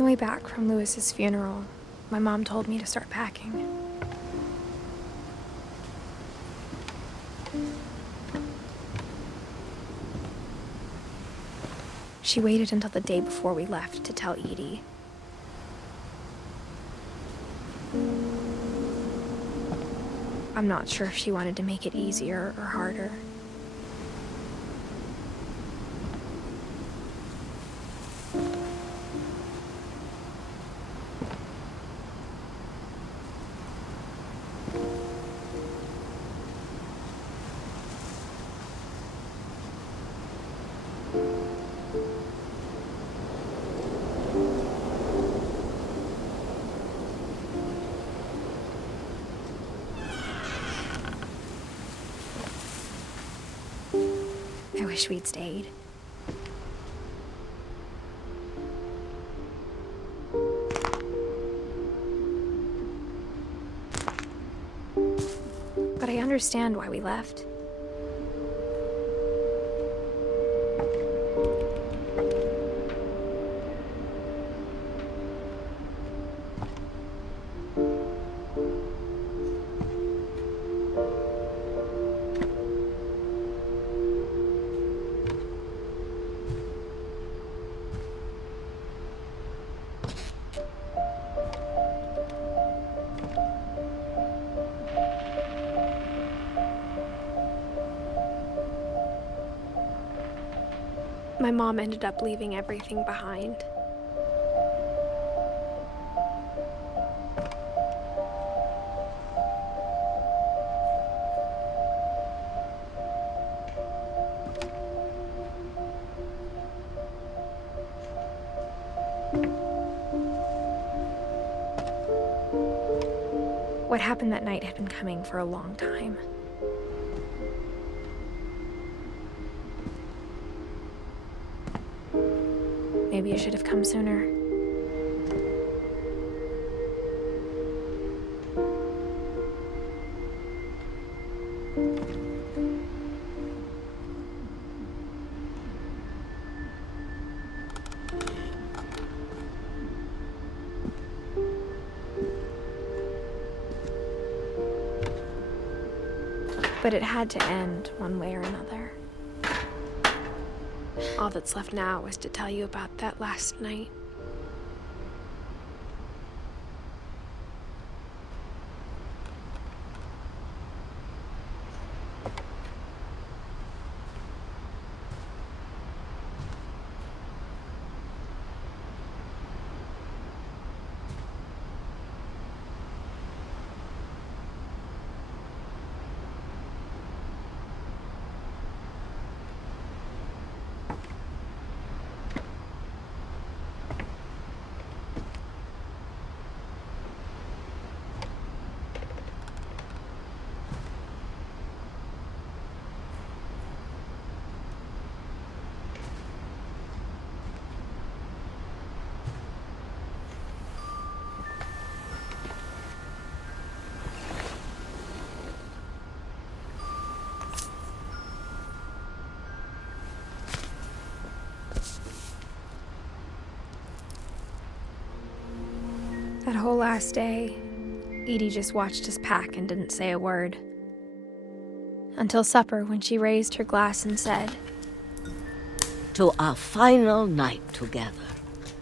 the way back from Lewis's funeral, my mom told me to start packing. She waited until the day before we left to tell Edie. I'm not sure if she wanted to make it easier or harder. I wish we'd stayed. But I understand why we left. My mom ended up leaving everything behind. What happened that night had been coming for a long time. Maybe I should have come sooner. But it had to end one way or another. All that's left now is to tell you about that last night. That whole last day, Edie just watched us pack and didn't say a word. Until supper, when she raised her glass and said, "To our final night together,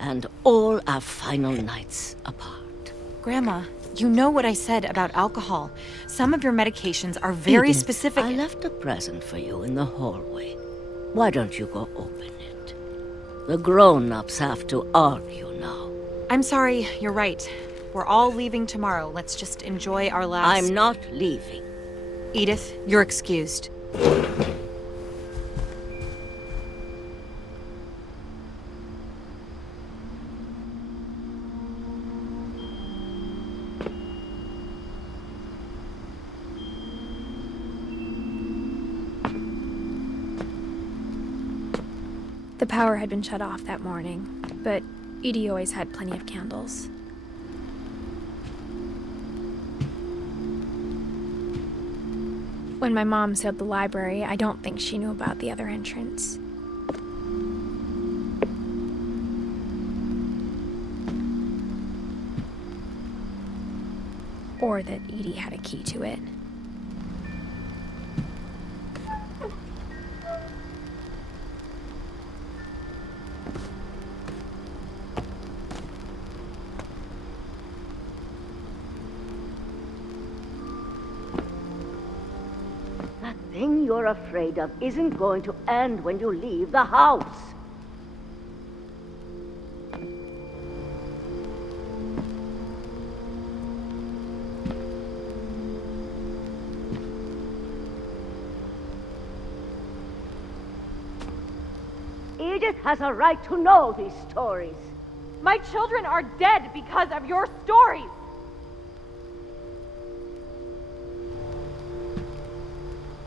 and all our final nights apart." Grandma, you know what I said about alcohol. Some of your medications are very Edith, specific. I left a present for you in the hallway. Why don't you go open it? The grown-ups have to argue now. I'm sorry, you're right. We're all leaving tomorrow. Let's just enjoy our last... I'm not leaving. Edith, you're excused. the power had been shut off that morning, but Edie always had plenty of candles. When my mom sealed the library, I don't think she knew about the other entrance. or that Edie had a key to it. That thing you're afraid of isn't going to end when you leave the house. Edith has a right to know these stories. My children are dead because of your stories!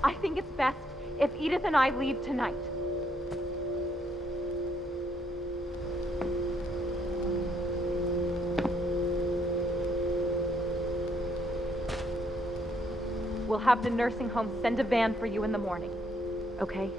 I think it's best if Edith and I leave tonight. We'll have the nursing home send a van for you in the morning, okay?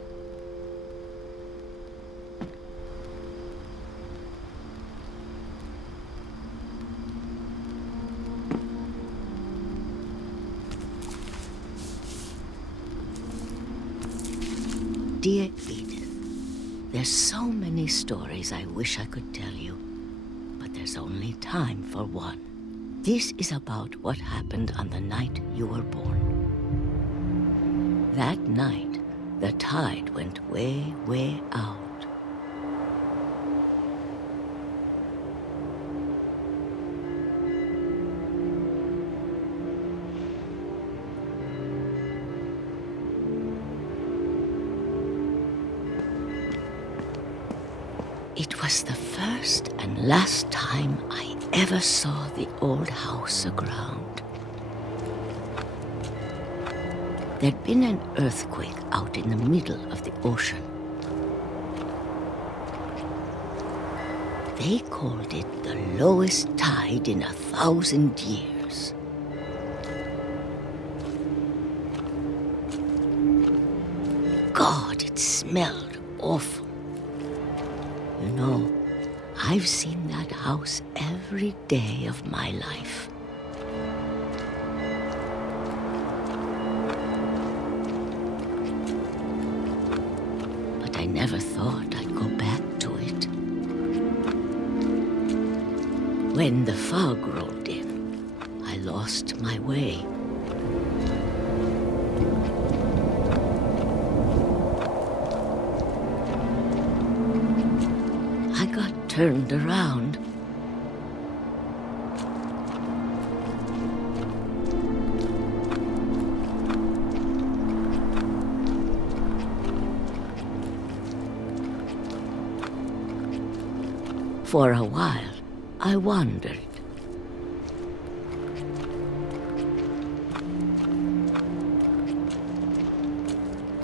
Dear Edith, there's so many stories I wish I could tell you, but there's only time for one. This is about what happened on the night you were born. That night, the tide went way, way out. It was the first and last time I ever saw the old house aground. There'd been an earthquake out in the middle of the ocean. They called it the lowest tide in 1,000 years. God, it smelled awful. You know, I've seen that house every day of my life. But I never thought I'd go back to it. When the fog rolled in, I lost my way. I got turned around. For a while, I wandered.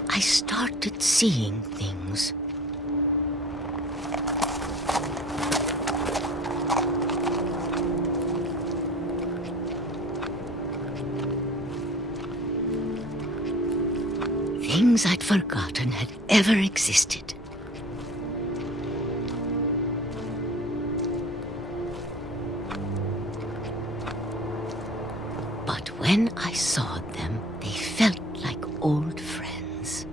I started seeing things. Things I'd forgotten had ever existed. But when I saw them, they felt like old friends.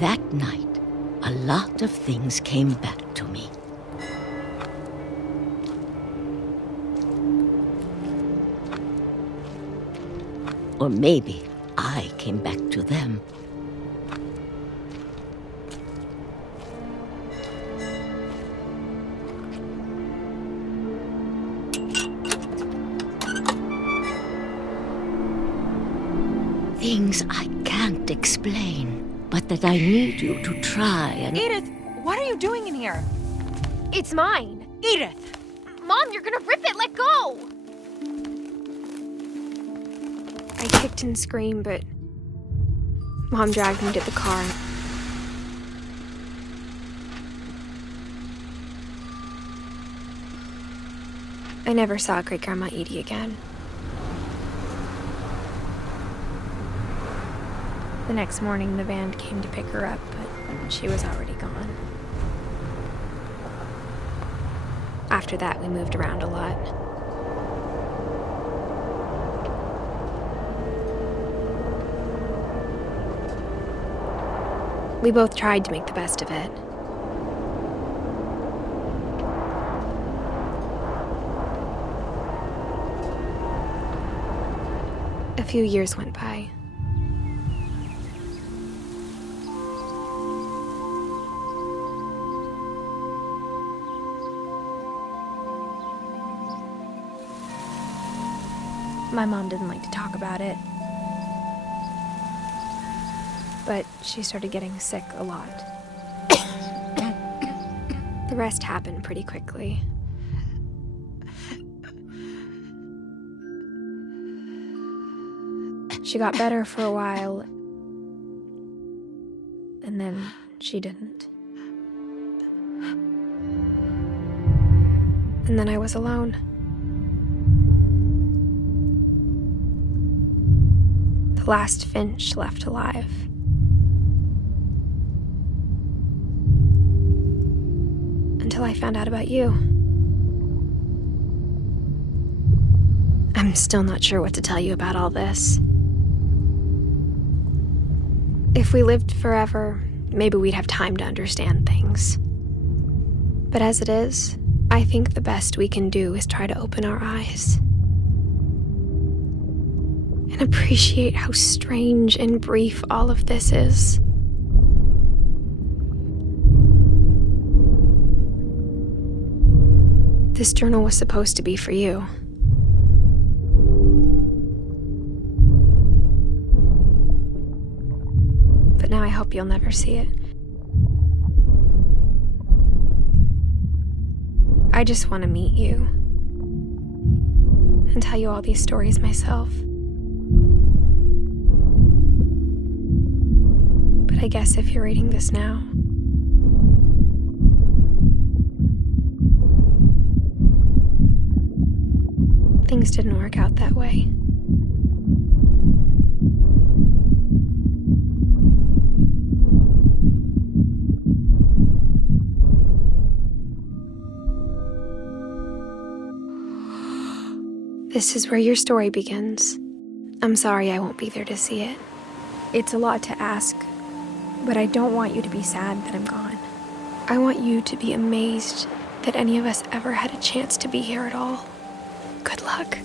That night, a lot of things came back to me. Or maybe I came back to them. Things I can't explain, but that I need you to try and... Edith, what are you doing in here? It's mine. Edith! Mom, you're gonna rip it! Let go! I kicked and screamed, but Mom dragged me to the car. I never saw Great-Grandma Edie again. The next morning, the van came to pick her up, but she was already gone. After that, we moved around a lot. We both tried to make the best of it. A few years went by. My mom didn't like to talk about it, but she started getting sick a lot. The rest happened pretty quickly. She got better for a while, and then she didn't. And then I was alone. The last Finch left alive. Until I found out about you. I'm still not sure what to tell you about all this. If we lived forever, maybe we'd have time to understand things. But as it is, I think the best we can do is try to open our eyes. And appreciate how strange and brief all of this is. This journal was supposed to be for you. But now I hope you'll never see it. I just want to meet you and tell you all these stories myself. But I guess if you're reading this now, things didn't work out that way. This is where your story begins. I'm sorry I won't be there to see it. It's a lot to ask, but I don't want you to be sad that I'm gone. I want you to be amazed that any of us ever had a chance to be here at all. Good luck.